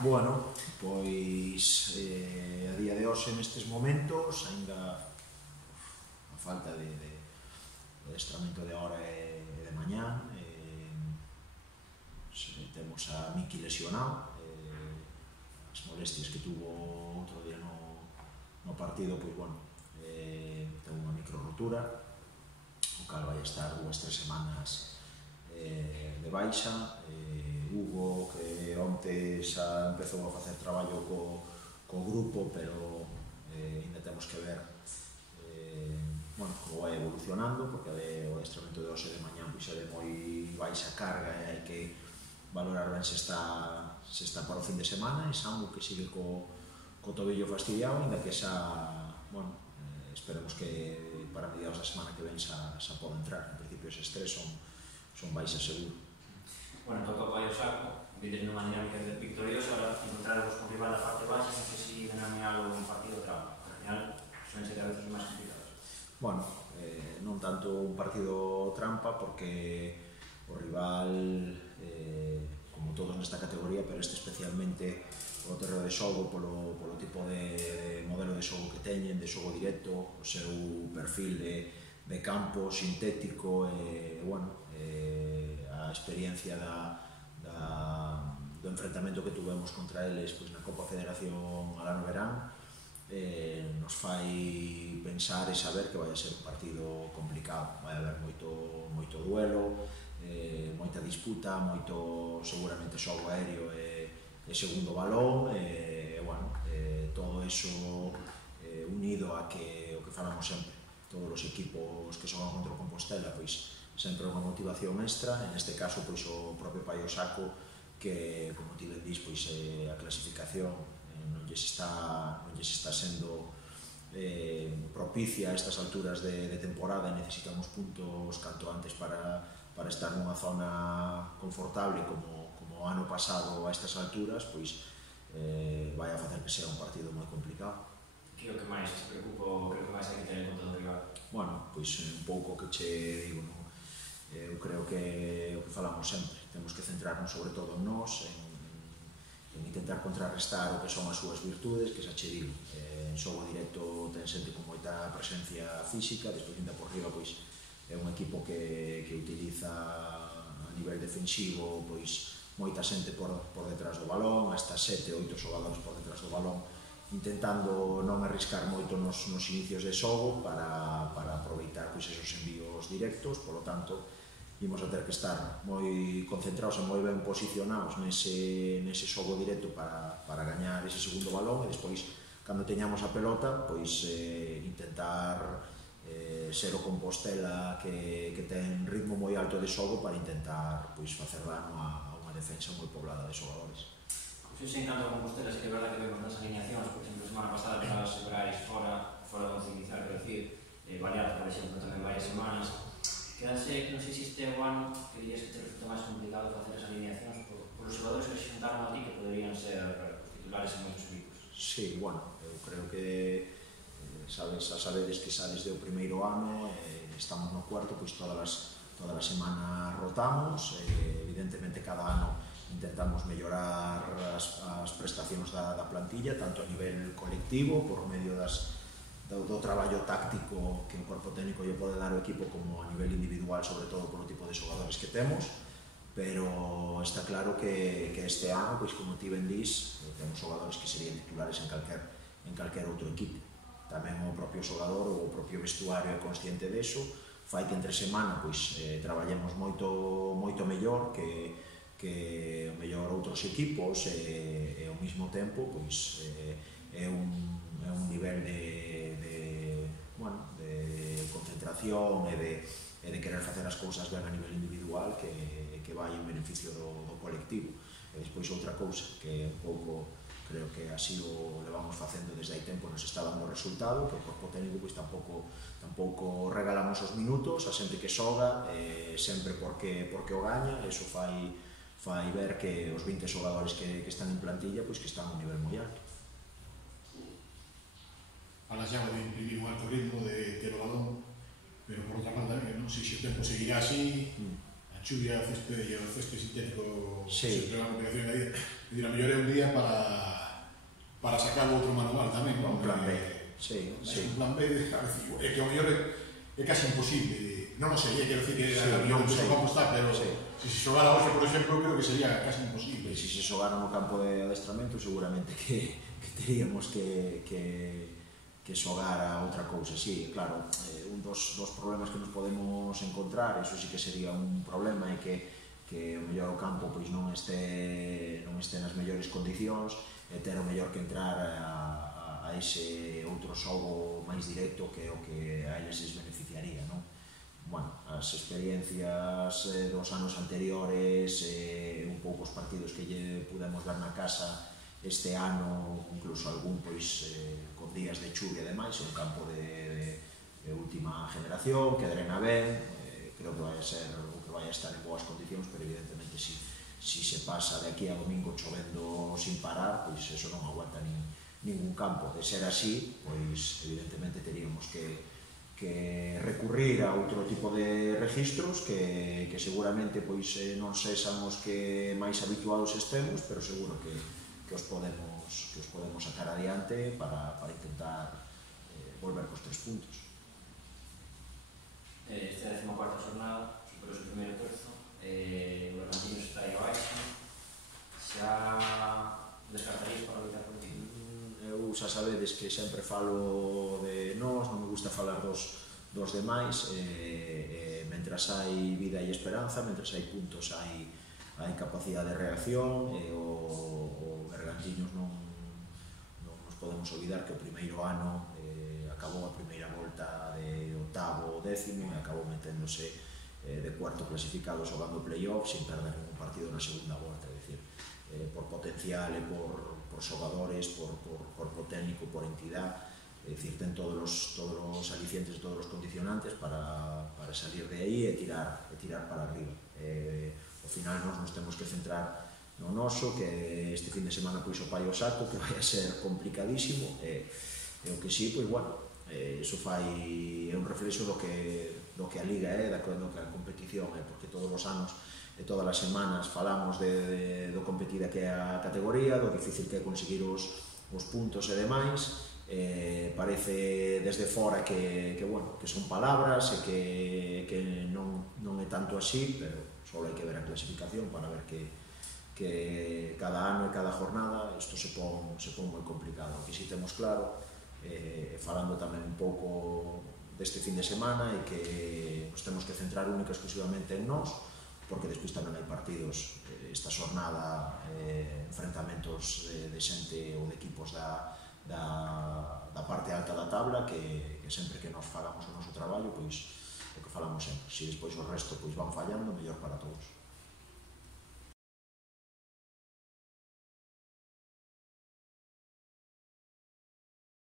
Bueno, pois a día de hoxe nestes momentos, aínda a falta de adestramento de hora e de mañá, temos a Miki lesionado, as molestias que tuvo outro día no partido, pois bueno, ten unha micro rotura, o cal vai estar 2-3 semanas de baixa. Hugo, que onte xa empezou a facer traballo co grupo, pero ainda temos que ver como vai evolucionando, porque o adestramento de hoxe de mañá é de moi baixa carga e hai que valorar ben se está para o fin de semana. E Samu, que sigue co tobillo fastidiado, ainda que xa, esperemos que para mediados da semana que ven xa pode entrar. En principio eses tres son baixas seguro. Bueno, toca o Paio Saco, vides nunha dinámica victoriosa, ahora encontrarvos con rival da parte baixa, non sei se denominalo un partido trampa, ao final son ser a veces máis complicados. Bueno, non tanto un partido trampa, porque o rival, como todos nesta categoría, pero este especialmente o terreo de xogo, polo tipo de modelo de xogo que teñen, de xogo directo, o seu perfil de campo sintético, a experiencia do enfrentamento que tuvemos contra eles na Copa Federación al ano verán, nos fai pensar e saber que vai a ser un partido complicado. Vai haber moito duelo, moita disputa, moito seguramente xogo aéreo e segundo balón, todo iso unido a que o que falamos sempre, todos os equipos que xogan contra o Compostela, pois sempre unha motivación extra. En este caso, pois o propio Paio Saco, que, como ti ben dís, pois a clasificación non lles está sendo propicia a estas alturas de temporada, e necesitamos puntos canto antes para estar nunha zona confortable como o ano pasado a estas alturas, pois vai a facer que sea un partido moi complicado. Que é o que máis te preocupa, o que máis hai que ter en conta do rival? Bueno, pois un pouco que che digo, eu creo que o que falamos sempre, temos que centrarnos sobre todo en nós, en intentar contrarrestar o que son as súas virtudes, que xa che digo, en xogo directo ten xente con moita presencia física, despois ainda por riba pois é un equipo que utiliza a nivel defensivo pois moita xente por detrás do balón, hasta 7-8 xogadores por detrás do balón, intentando non arriscar moito nos inicios de xogo para aproveitar pois esos envíos directos. Polo tanto, imos a ter que estar moi concentrados e moi ben posicionados nese xogo directo para gañar ese segundo balón, e despois, cando teñamos a pelota, pois intentar ser o Compostela que ten ritmo moi alto de xogo para intentar pois facer dano a unha defensa moi poblada de xogadores. Pois en canto a Compostela, sí que é verdade que vemos nas alineacións, por exemplo, a semana pasada para os Brais fora do utilizar, quero dicir, Baleares, por exemplo, tamén varias semanas. Quedase, non sei se este o ano que dirías que te resulta máis complicado facer as alineacións por os xogadores que se xuntaron a ti, que poderían ser titulares en moitos equipos. Sí, bueno, eu creo que sabedes que xa desde o primeiro ano estamos no cuarto, pois todas as semanas rotamos, evidentemente cada ano intentamos mellorar as prestacións da plantilla, tanto a nivel colectivo, por medio do traballo táctico que o corpo técnico lle pode dar ao equipo, como a nivel individual, sobre todo polo tipo de xogadores que temos, pero está claro que este ano, pois como ti ben dís, temos xogadores que serían titulares en calquer outro equipo. Tamén o propio xogador ou o propio vestuario é consciente deso, fai que entre semana pois traballemos moito mellor que o mellor outros equipos, e ao mesmo tempo pois é un nivel de concentración e de querer facer as cousas ben a nivel individual que vai en beneficio do colectivo. E despois outra cousa que un pouco creo que así o levamos facendo desde hai tempo, nos está dando resultado, que o corpo técnico pois tampouco regalamos os minutos, a xente que xoga sempre porque o gaña. Eso fai ver que os 20 xogadores que están en plantilla pois que están a un nivel moi alto. Fala xa de imprimir un alto ritmo, de ter o balón, pero por outra parte non sei se o tempo seguirá así, chuvia, césped e o césped sintético Sí. se pega a complicación da vida. É dicir, a mellor é un día para sacar o outro manual tamén, non? Un plan B. Sí, sí. Un plan B, é que ao mellor é casi imposible. Non o sei, quero dicir que Sí, a mellor non sei. como está, pero Sí. se xogara hoxe, por exemplo, creo que sería casi imposible. E se se xogara no campo de adestramento, seguramente que teríamos que xogar a outra cousa. Sí, claro, un dos problemas que nos podemos encontrar, eso sí que sería un problema, é que o mellor o campo pois non este nas mellores condicións, e ter o mellor que entrar a ese outro xogo máis directo que é o que a eles les beneficiaría, non? Bueno, as experiencias dos anos anteriores, un pouco os partidos que lle pudemos dar na casa este ano, incluso algún pois con días de chuvia e demais, é un campo de última generación, que drena ben, creo que vai a ser o que vai a estar en boas condicións, pero evidentemente si se pasa de aquí a domingo chovendo sin parar, pois eso non aguanta ningún campo. De ser así, pois evidentemente teríamos que recurrir a outro tipo de registros que seguramente pois non sexan os que máis habituados estemos, pero seguro que os podemos sacar adiante para intentar volver cos 3 puntos. Esta 14ª xornada, superou o primeiro terzo, o Bergantiños está aí abaixo, xa descartaréis para loitar por ti? Eu xa sabedes que sempre falo de nós, non me gusta falar dos demais, mentras hai vida e esperanza, mentras hai puntos hai capacidade de reacción, e o Bergantiños non nos podemos olvidar que o primeiro ano acabou a primeira volta de 8º ou 10º e acabou meténdose de cuarto clasificado xogando play-off sin perder ningún partido na segunda volta, é dicir, por potencial e por xogadores, por corpo técnico, por entidade, é dicir, ten todos os alicientes, todos os condicionantes para salir de aí e tirar para arriba. Ao final nos temos que centrar no noso, que este fin de semana pois o pai o saco, que vai a ser complicadísimo, e o que sí, pois bueno, iso é un reflexo do que a Liga é, do que a competición é, porque todos os anos e todas as semanas falamos do competida que é a categoría, do difícil que é conseguir os puntos e demais. Parece desde fora que son palabras e que non é tanto así, pero só hai que ver a clasificación para ver que cada ano e cada jornada isto se pon moi complicado. Aquí si temos claro, falando tamén un pouco deste fin de semana, e que nos temos que centrar única e exclusivamente en nós, porque despois tamén hai partidos esta xornada, enfrentamentos de xente ou de equipos da parte alta da tabla, que sempre que nos fagamos o noso traballo, pois o que falamos sempre, se despois o resto pois van fallando, mellor para todos.